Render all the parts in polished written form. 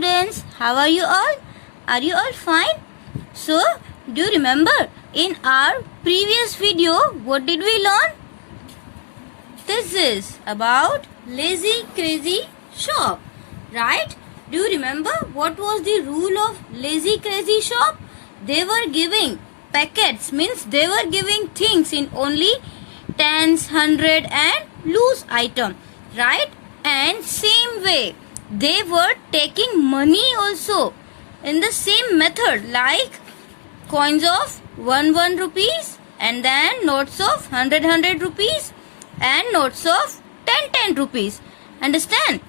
students, how are you all? Are you all fine? So, do you remember in our previous video what did we learn? This is about lazy crazy shop, right? Do you remember what was the rule of lazy crazy shop? They were giving packets, means they were giving things in only tens, hundred and loose item, right? And same way they were taking money also in the same method, like coins of 1 rupees and then notes of 100 rupees and notes of 10 rupees. Understand?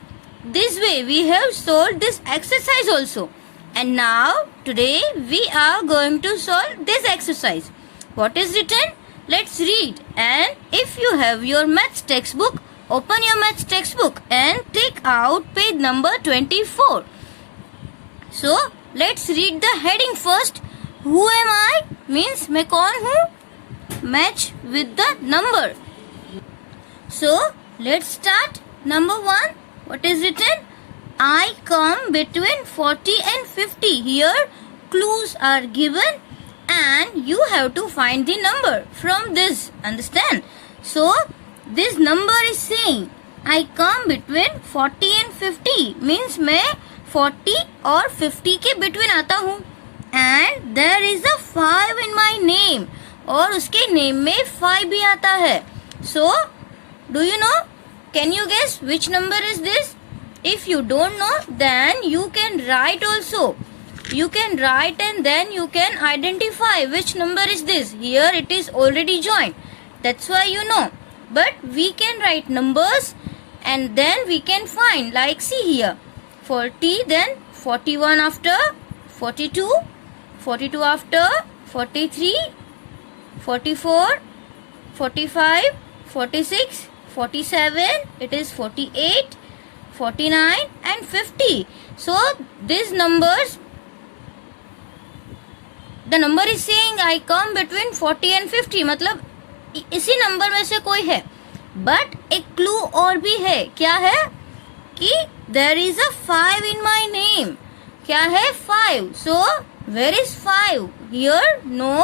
This way we have solved this exercise also. And now today we are going to solve this exercise. What is written? Let's read. And if you have your maths textbook, open your maths textbook and take out page number 24. So let's read the heading first. Who am I? Means मैं कौन हूँ? Match with the number. So let's start. Number 1. What is written? I come between 40 and 50. Here clues are given and you have to find the number from this. Understand? So this number is saying I come between 40 and 50. Means मैं 40 और 50 के between आता हूँ. And there is a 5 in my name. और उसके name में 5 भी आता है. So, do you know? Can you guess which number is this? If you don't know, then you can write also. You can write and then you can identify which number is this. Here it is already joined. That's why you know. But we can write numbers and then we can find. Like see here. 40, then 41 after 42. 42 after 43. 44. 45. 46. 47. It is 48. 49 and 50. So these numbers, the number is saying I come between 40 and 50. मतलब इसी number में से कोई है. But एक clue और भी है. क्या है? कि there is a 5 in my name. क्या है? 5. So where is 5? Here? No.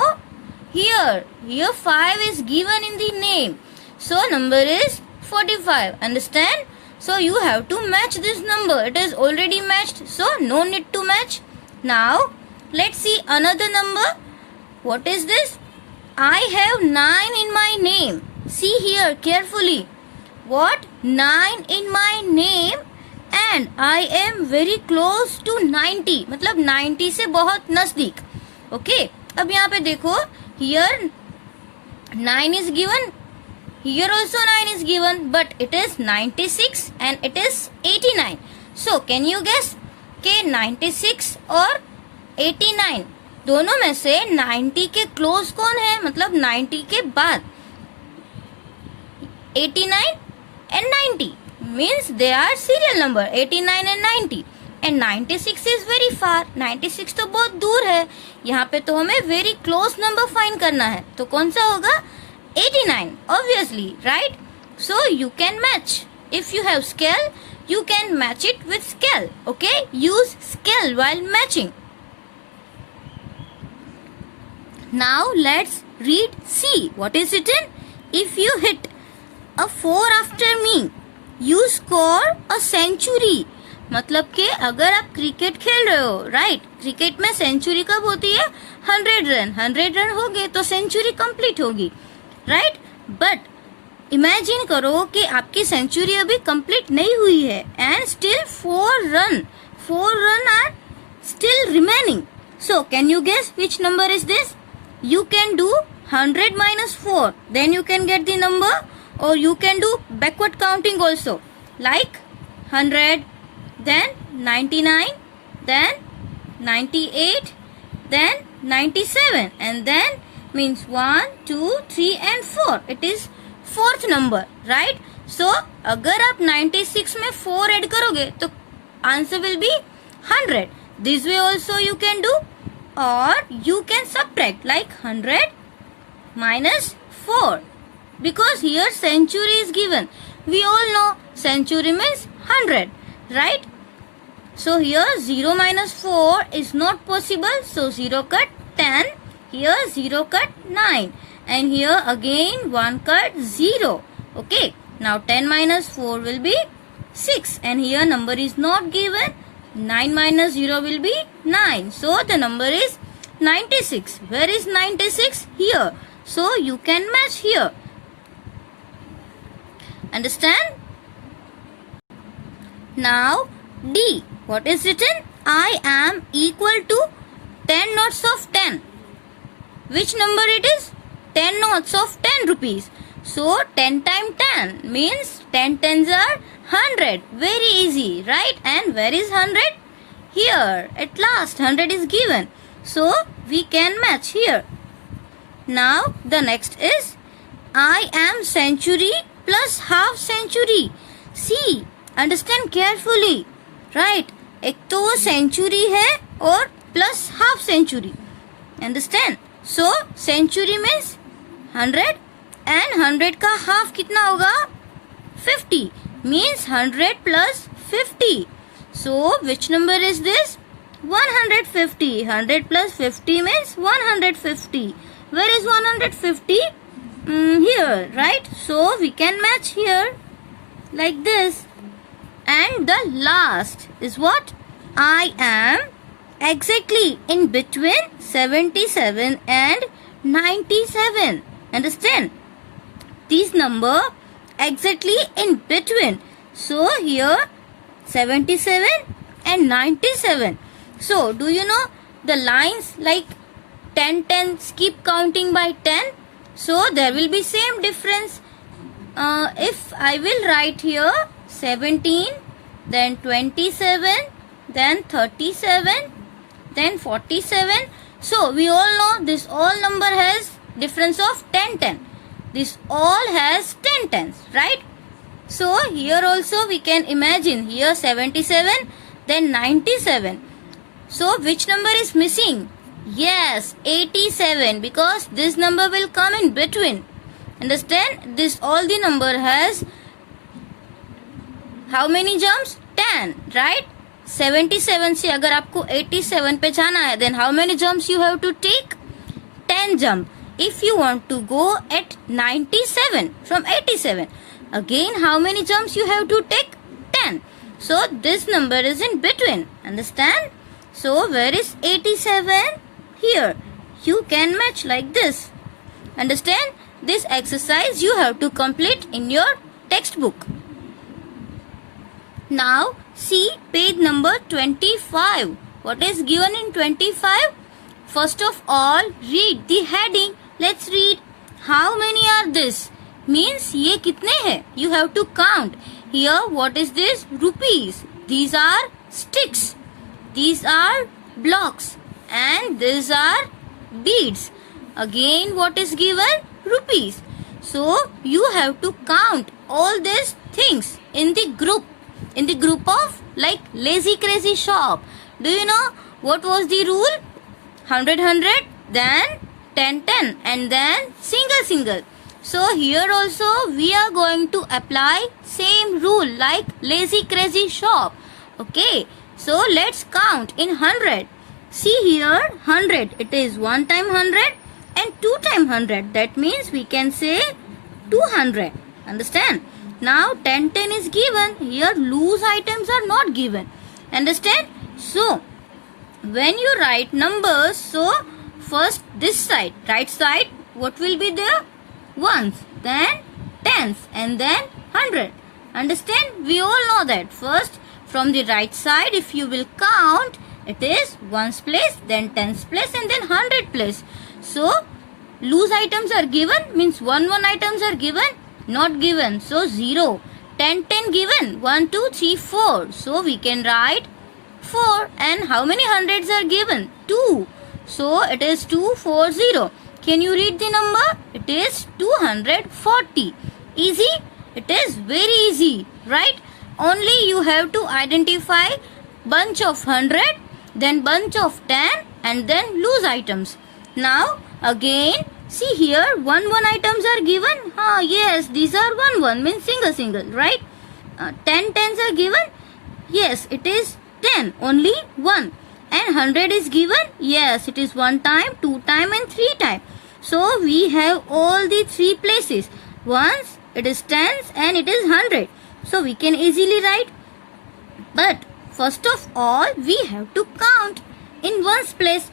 Here. Here 5 is given in the name. So number is 45. Understand? So you have to match this number. It is already matched. So no need to match. Now let's see another number. What is this? I have 9 in my name. See here carefully. What? 9 in my name and I am very close to 90. मतलब 90 से बहुत नजदीक. Okay. अब यहाँ पे देखो. Here 9 is given. Here also 9 is given, but it is 96 and it is 89. So can you guess के 96 और 89 दोनों में से 90 के क्लोज कौन है? मतलब 90 के बाद 89 and 90 means they are serial number. 89 and 90 and 96 is very far. 96 तो बहुत दूर है. यहाँ पे तो हमें very close number find करना है. तो कौन सा होगा? 89, obviously, right? So you can match. If you have scale, you can match it with scale. Okay? Use scale while matching. Now let's read C. What is written? If you hit a 4 after me, you score a century. मतलब कि अगर आप cricket खेल रहे हो, right? Cricket में century कब होती है? 100 रन. 100 रन हो गए तो सेंचुरी कंप्लीट होगी. राइट? बट इमेजिन करो कि आपकी सेंचुरी अभी कंप्लीट नहीं हुई है and still 4 run are still remaining. So can you guess which number is this? You can do 100 minus 4, then you can get the number, or you can do backward counting also, like 100, then 99, then 98, then 97, and then means 1, 2, 3 and 4. It is fourth number, right? So अगर आप 96 में 4 add करोगे तो answer will be 100. This way also you can do, or you can subtract like 100 minus 4, because here century is given. We all know century means 100, right? So here 0 minus 4 is not possible. So 0 cut 10. Here 0 cut 9. And here again 1 cut 0. Okay. Now 10 minus 4 will be 6. And here number is not given. 9 minus 0 will be 9. So the number is 96. Where is 96? Here. So you can match here. Understand? Now D. What is written? I am equal to 10 notes of 10. Which number it is? 10 notes of 10 rupees. So 10 times 10 means 10 tens are 100. Very easy, right? And where is 100? Here. At last 100 is given. So we can match here. Now the next is I am century plus half century. See, understand carefully. Right? एक तो वो century है और plus half century. Understand? So century means 100 and 100 का half कितना होगा? 50 means 100 plus 50. So which number is this? 150. 100 plus 50 means 150. Where is 150? Here, right? So we can match here like this. And the last is what? I am exactly in between 77 and 97. Understand? These number exactly in between. So here 77 and 97. So do you know the lines like 10 tens keep counting by 10? So there will be same difference. If I will write here 17, then 27, then 37, then 47. So we all know this all number has difference of 10 10. This all has 10 tens, right? So here also we can imagine here 77, then 97. So which number is missing? Yes, 87, because this number will come in between. Understand? This all the number has how many jumps? 10, right? 77 से अगर आपको 87 पे जाना है, then how many jumps you have to take? 10 jump. If you want to go at 97 from 87, again how many jumps you have to take? 10. So this number is in between. Understand? So where is 87? Here. You can match like this. Understand? This exercise you have to complete in your textbook. Now see page number 25. What is given in 25? First of all, read the heading. Let's read. How many are this? Means ये कितने हैं? You have to count. Here what is this? Rupees. These are sticks. These are blocks. And these are beads. Again what is given? Rupees. So you have to count all these things in the group. In the group of like lazy crazy shop. Do you know what was the rule? 100 100, then 10 10, and then single single. So here also we are going to apply same rule like lazy crazy shop. Okay. So let's count in 100. See here 100. It is 1 time 100 and 2 time 100. That means we can say 200. Understand? Now 10 10 is given. Here loose items are not given. Understand? So when you write numbers, so first this side, right side, what will be there? Ones, then tens, and then 100. Understand? We all know that. First from the right side, if you will count, it is ones place, then tens place, and then 100 place. So loose items are given, means 1 1 items are given, not given. So 0. 10 10 given, 1 2 3 4. So we can write 4. And how many hundreds are given? 2. So it is 240. Can you read the number? It is 240. Easy? It is very easy, right? Only you have to identify bunch of 100, then bunch of 10, and then loose items. Now again see here 1 1 items are given. Yes, these are 1 1 means single single, right? 10 tens are given. Yes, it is 10. Only 1. And 100 is given? Yes, it is 1 time, 2 time and 3 time. So we have all the 3 places. Ones, it is tens and it is 100. So we can easily write. But first of all, we have to count in ones place.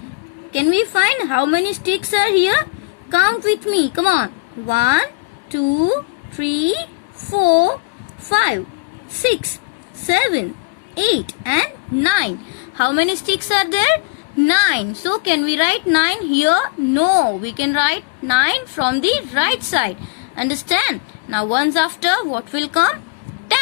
Can we find how many sticks are here? Count with me. Come on. 1, 2, 3, 4, 5, 6, 7, 8 and 9. How many sticks are there? 9. So can we write 9 here? No. We can write 9 from the right side. Understand? Now ones after what will come?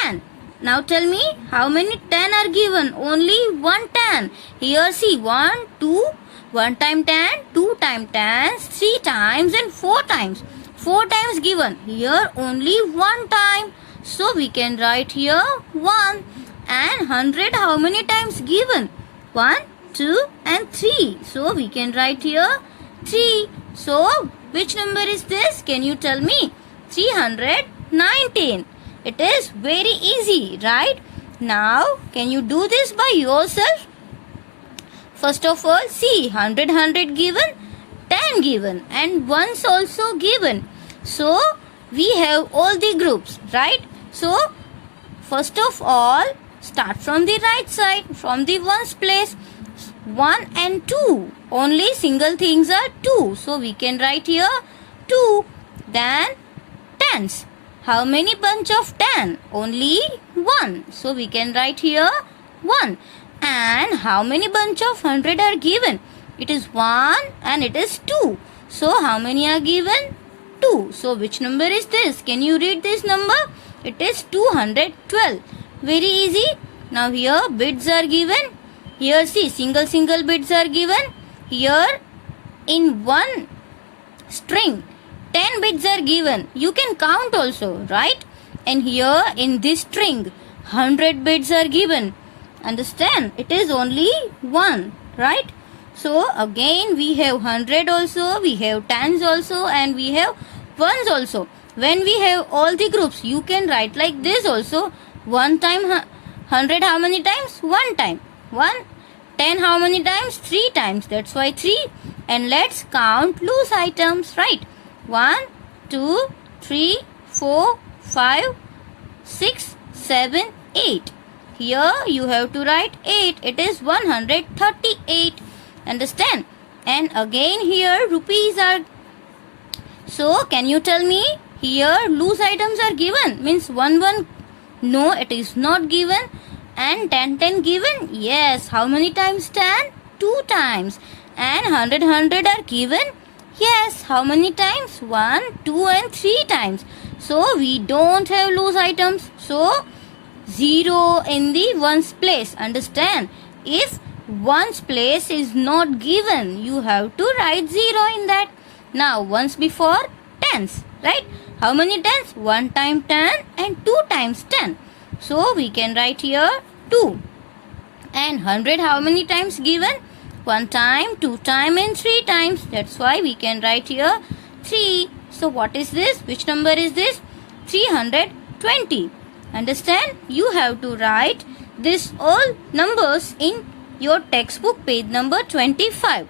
10. Now tell me how many 10 are given? Only 1 10. Here see 1, 2, 1 time 10, 2 time 10, 3 times and 4 times. 4 times given. Here only 1 time. So we can write here 1. And 100 how many times given? 1, 2 and 3. So we can write here 3. So which number is this? Can you tell me? 319. It is very easy, right? Now can you do this by yourself? First of all, see 100 given, 10 given and ones also given. So we have all the groups, right? So first of all, start from the right side, from the ones place. 1 and 2. Only single things are 2. So we can write here 2. Then tens. How many bunch of 10? Only 1. So we can write here 1. And how many bunch of 100 are given? It is 1 and it is 2. So how many are given? 2. So which number is this? Can you read this number? It is 212. Very easy. Now here bits are given. Here see single bits are given. Here in one string 10 bits are given. You can count also, right? And here in this string 100 bits are given. Understand? It is only 1, right? So again we have 100 also, we have tens also and we have ones also. When we have all the groups, you can write like this also. 1 time 100 how many times? 1 time. 1. 10 how many times? 3 times. That's why 3. And let's count loose items, right? 1, 2, 3, 4, 5, 6, 7, 8. Here you have to write 8. It is 138. Understand? And again here rupees are. So can you tell me here loose items are given? Means 1. No, it is not given. And 10 given? Yes. How many times 10? 2 times. And 100 are given? Yes. How many times? 1, 2 and 3 times. So we don't have loose items. So 0 in the ones place. Understand? If ones place is not given, you have to write 0 in that. Now ones before tens, right? How many tens? 1 time 10 and 2 times 10. So we can write here 2. And 100 how many times given? 1 time, 2 time and 3 times. That's why we can write here 3. So what is this? Which number is this? 320. Understand? You have to write this all numbers in your textbook page number 25.